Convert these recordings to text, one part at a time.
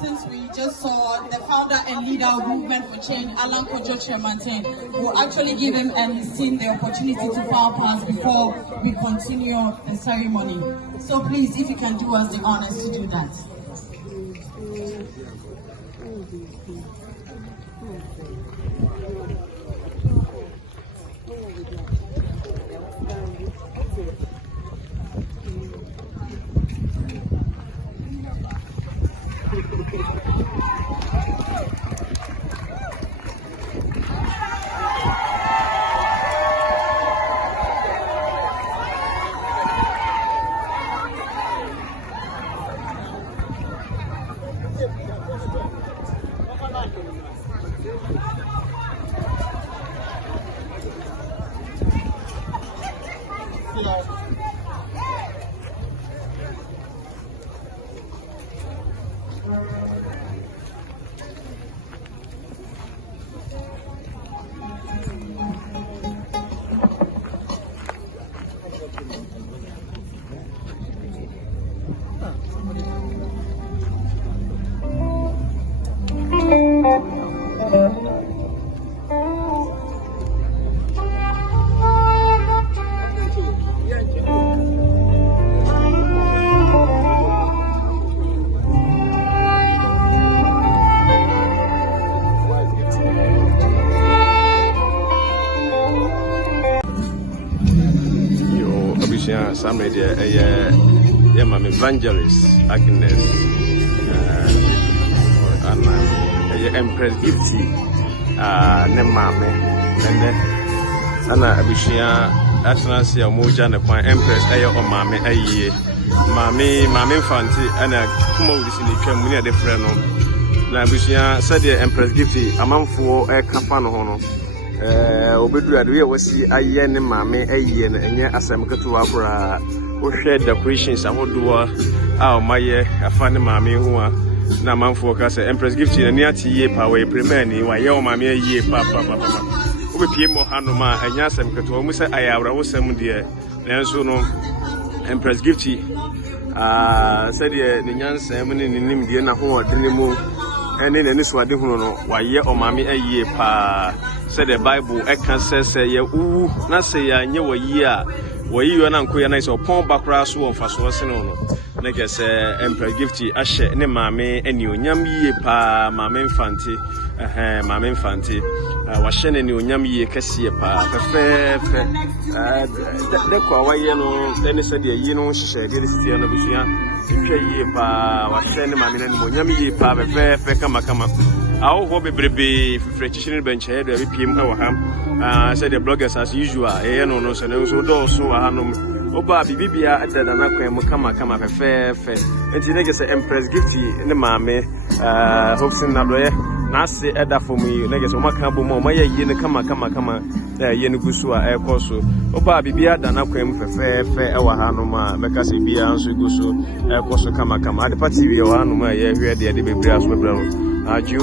since we just saw the founder and leader of Movement for Change, Alan Kojo Kyerematen, will actually give him and his team the opportunity to file pass before we continue the ceremony. So please, if you can do us the honors to do that. Some media, I'm evangelist, Agnes, and Empres Gifty, Nemame, and Abishia, Asnasia, Moja, and Empres, or Mame, Mame Fancy, and a Kumo in the Communia de Freno. Nabishia said the Empres Gifty, a month for a Capano. Obedu Adorye wasi aye ne mame aye na enye asem ketewa kura wo hwe decorations ahodoa a o maye afa ne mame ho a na manfo ka se Empres Gifty na ni atiye pa we premier ni wa ye o mame aye pa obepie mo hanoma enya asem ketewa mu se aye awra wo sem de nanso no Empres Gifty said ye ne nyansem ne nim de na ho odene mu ene ne swade hu no wa ye o mame aye pa. Said the Bible, I can say, ya ooh, not say ya knew a year, where you and Uncle and I saw Pom Backrass one for Swasino. Like I say, Empres Gifty, I share ne mammy, and you yammy pa, mamma infanti, mamma infanti, was sending you yammy cassia pa, fair, the Kwame, then he said, you know, she said, get it, and ye pa, was sending mammy and yammy pa, fair, come. Our hobby baby French bench head every PM ham. Said the bloggers as usual, no, so also Oba Bibia at the Nanaquem come fair. And she next Empres Gifty in the Mame, Hopeson Adorye, Nasi Edda for me, Negus Macabo, Maya Yen come, Yenugusua air course. Oba Bibia Danaquem fair, our Hanoma, Macassi Bia, Sugusu, air course come, at the party, Hanoma, here the Brass with you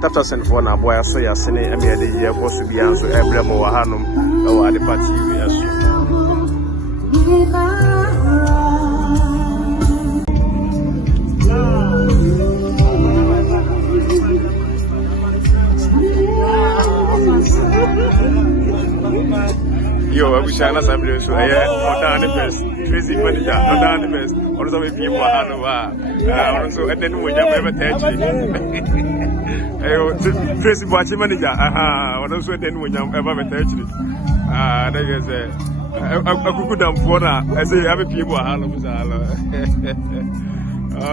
tata send for na boy so ya sene e me de ye ko so bia so ebre mo wa hanom e wa de party wi aso yo abushana sabre so odan the best crazy manager odan the best also be people hanova also and then we jam ever touch crazy watch manager also then we jam ever touch that is a good damn for na I say have people hanova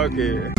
okay.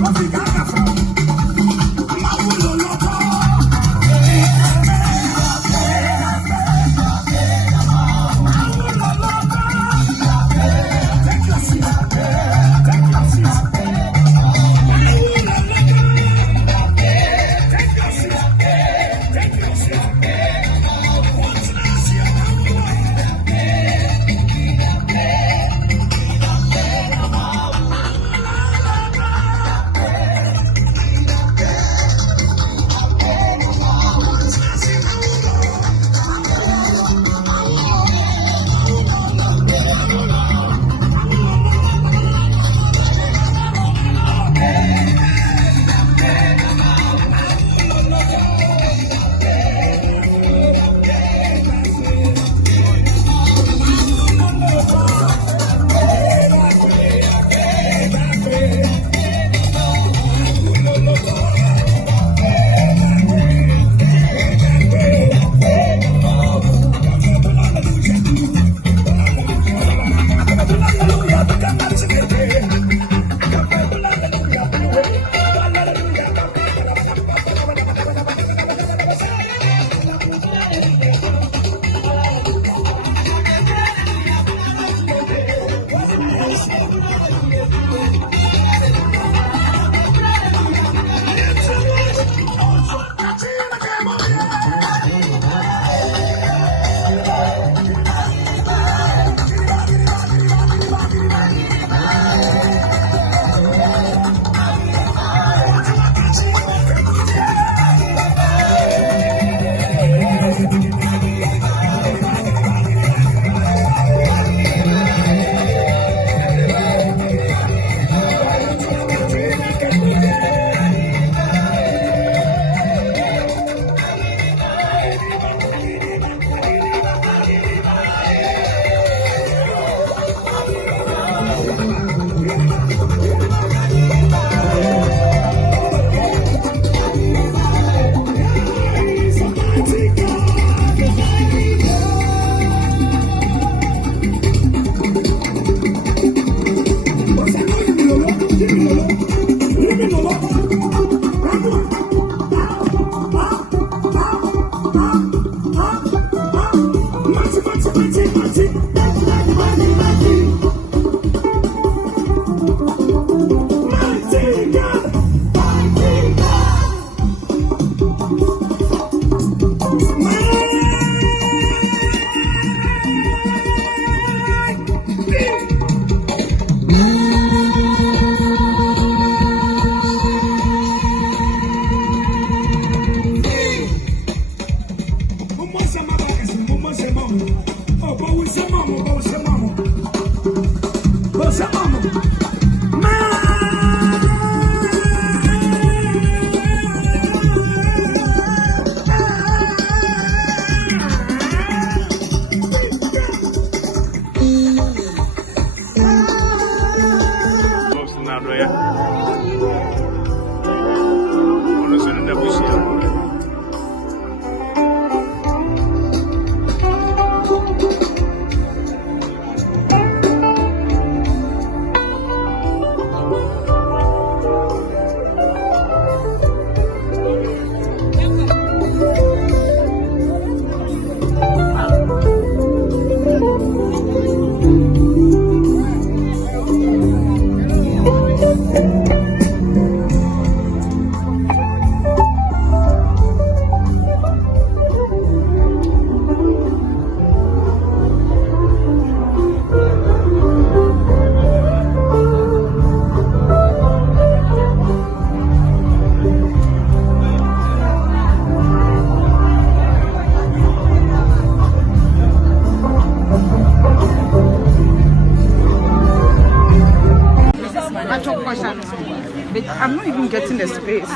I'm not even getting the space.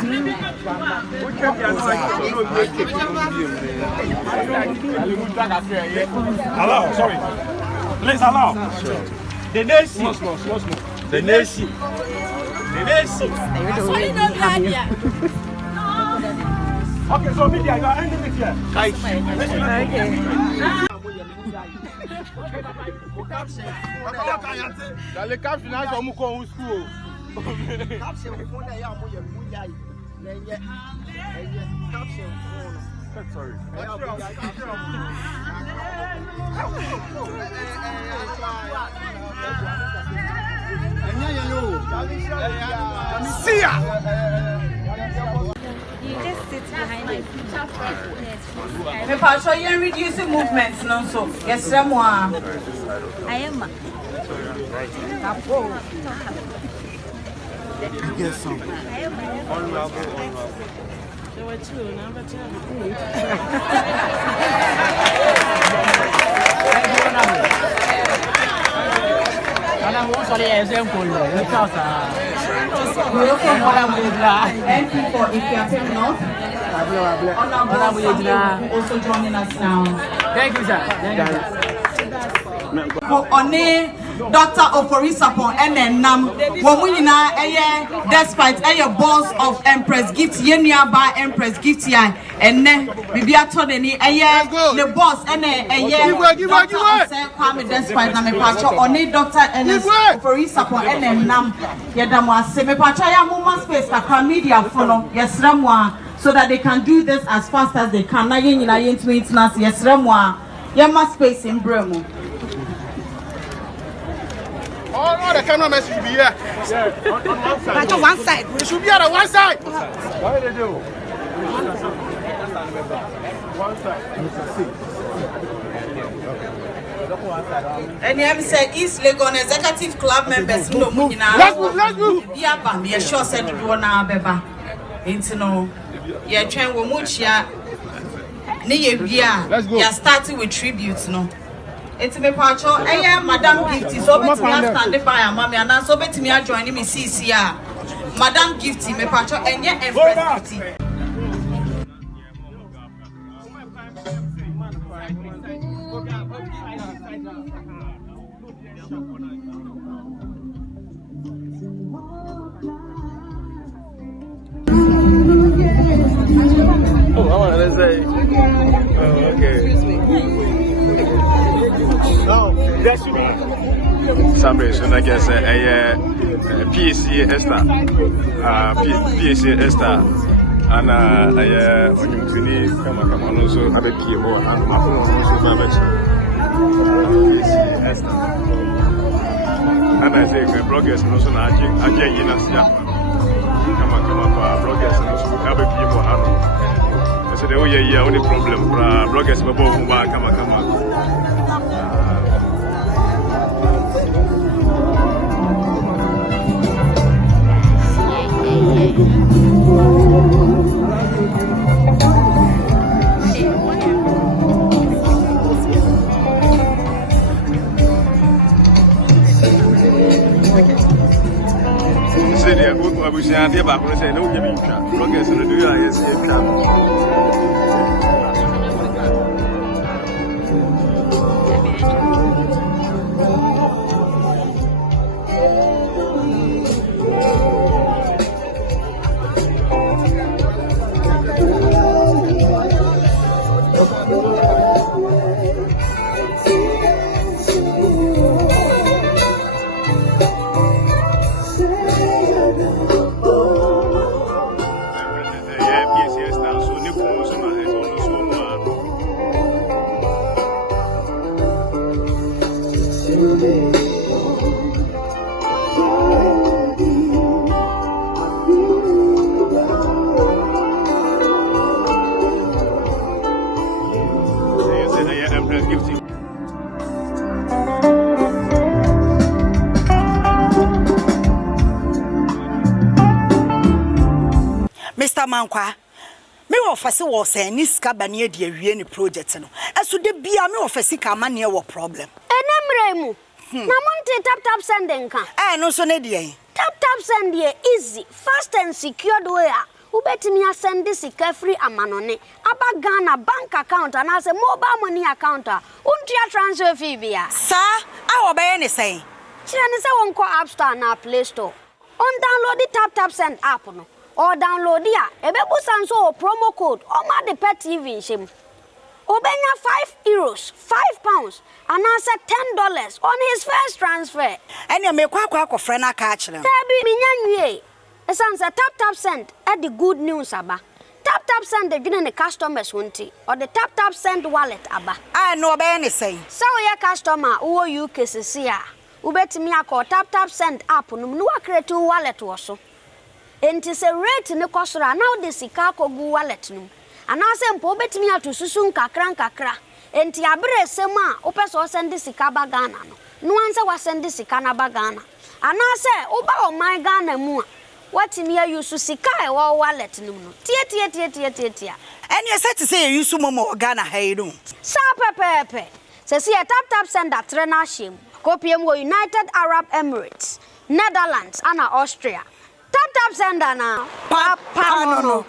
Allow, sorry. Please allow. The nation. The nation. The nation. Okay, so media, you are ending it here. Okay. The caption has a school. Sorry. See ya. You just sit behind it. Me pastor, you reducing movements, no so. Yes, Ceremonial. I am. Get some. There were two, number 2. Also joining us now. Thank you, sir. Dr. Oforisapon and Nam Womuna despite a boss of Empres Gifty by Empres Gifty and then Bibia Todeni the boss and Kwame despite Name Pacho on Dr. Oforisapon and Nam Yadamwa Seme Pachaya Muma Space Kakra Media Fono St0rm so that they can do this as fast as they can. St0rm Yama space in Bremo. Oh, no, the camera message should be here. But on one side. We should be on one side. What did they do? One side. And you said East Legon Executive Club members. Let's move. Yeah, you're sure said you want to beba. It's no. You're trying to muchia. Let's go. You're starting with tributes, no. It's me pacho. Madam Gifty. So bet me stand by a mommy and so bet me joining me CCR. Madam Gifty, me pacho and yeah, Empres Gifty. Oh, I want to say. Oh, okay. Somebody, so I guess, PAC Esther. PAC Esther. And I come on also have a key more and my phone also PAC Esther. And I think bloggers also Adorye come on bloggers also have a key more. So the only problem bloggers come on. We say I'm here back. We say no, give me trap. Bloggers and do I say trap. Empres Gifty. Mr. Mankwa, me office was a niska bani di awie ni project no. Eso de bia me office ka mane wo problem. Enemremu. Na monte tap sending kan. No so ne de. Tap send here easy, fast and secured way. Ubetimi send this free amanone. Aba Ghana bank account and as a mobile money account. Untia transfer fee bia. Sir, I obey any say. Chine se won ko App Store na Play Store. On download the tap send app no. Or download ya. Ebebu sanso promo code. O ma de pet TV shim. Obenya €5, £5, and answer $10 on his first transfer. And you make kwa friend a catch them. Tabi minyanwe. Esansa tap send at the good news aba. Tap send the giving the customers wanti or the tap send wallet aba. I know about anything. So your customer who you kesisia. Ubetimi akọ tap send app no no create wallet woso. Enti se rate ne kosora now the sika ko gu wallet no. Anase mpo betimi atu susu nkakra. Enti abre sema opeso send sika ba Ghana no. No anse wa send sika na ba Ghana. Anase oba o my Ghana mu. What in here you sika e wa wallet no no. Tie. And you said to say you use momo Ghana hey no. Sa pepe. Se si tap send that trainer shim. Kopium wo United Arab Emirates, Netherlands and Austria. Tap send na. Papa no.